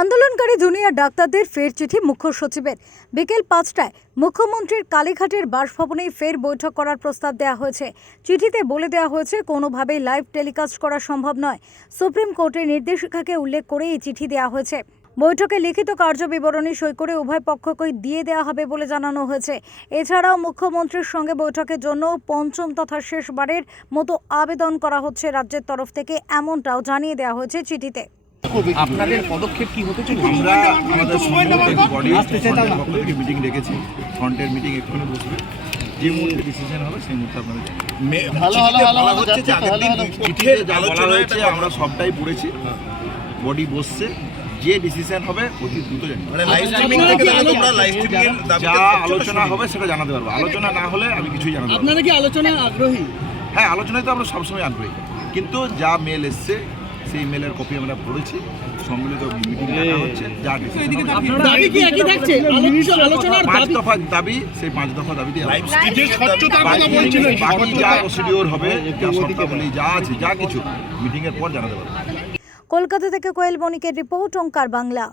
আন্দোলনকারী জুনিয়র ডাক্তারদের ফের চিঠি মুখ্য সচিবের। বিকেল পাঁচটায় মুখ্যমন্ত্রীর কালীঘাটের বাসভবনেই ফের বৈঠক করার প্রস্তাব দেওয়া হয়েছে। চিঠিতে বলে দেওয়া হয়েছে, কোনোভাবেই লাইভ টেলিকাস্ট করা সম্ভব নয়। সুপ্রিম কোর্টের নির্দেশিকাকে উল্লেখ করে এই চিঠি দেওয়া হয়েছে। বৈঠকে লিখিত কার্যবিবরণী সই করে উভয় পক্ষকেই দিয়ে দেওয়া হবে বলে জানানো হয়েছে। এছাড়াও মুখ্যমন্ত্রীর সঙ্গে বৈঠকের জন্য পঞ্চম তথা শেষবারের মতো আবেদন করা হচ্ছে রাজ্যের তরফ থেকে, এমনটাও জানিয়ে দেওয়া হয়েছে চিঠিতে। আপনাদের পদক্ষেপ কি হতে চলেছে? আমরা আমাদের বডি পক্ষ থেকে মিটিং রেখেছি ফ্রন্টের মিটিং এক্ষুনি বসবে। যে মুহূর্তে ডিসিশন হবে সেই মুহূর্তে আপনাদের ভালো, ভালো, ভালো, বলা হচ্ছে যে আগের দিন ভালো, ভালো। চিঠিতে যা বলা হয়েছে আমরা সবটাই পড়েছি। বডি বসছে। যে ডিসিশন হবে অতি দ্রুত জানি। মানে লাইভ স্ট্রিমিং থেকে তাহলে তোমরা লাইভ স্ট্রিমিং এর যা আলোচনা হবে সেটা জানাতে পারব। আলোচনা না হলে আমি কিছুই জানাতে পারব আপনারা কি আলোচনায় আগ্রহী? হ্যাঁ আলোচনায় তো আমরা সবসময় আগ্রহী। কিন্তু যা মেল এসছে সেই মেলের কপি আমরা পড়েছি। সম্মিলিত মিটিং ডাকা হচ্ছে। যা দাবি কি একই থাকছে? আলোচনার পাঁচ দফা দাবি সেই পাঁচ দফা বাকি যা প্রসিডিওর হবে যা শর্তাবলী যা আছে যা কিছু মিটিং এর পর জানাতে পারব। কলকাতা থেকে কোয়েল বণিকের রিপোর্ট ওঙ্কার বাংলা।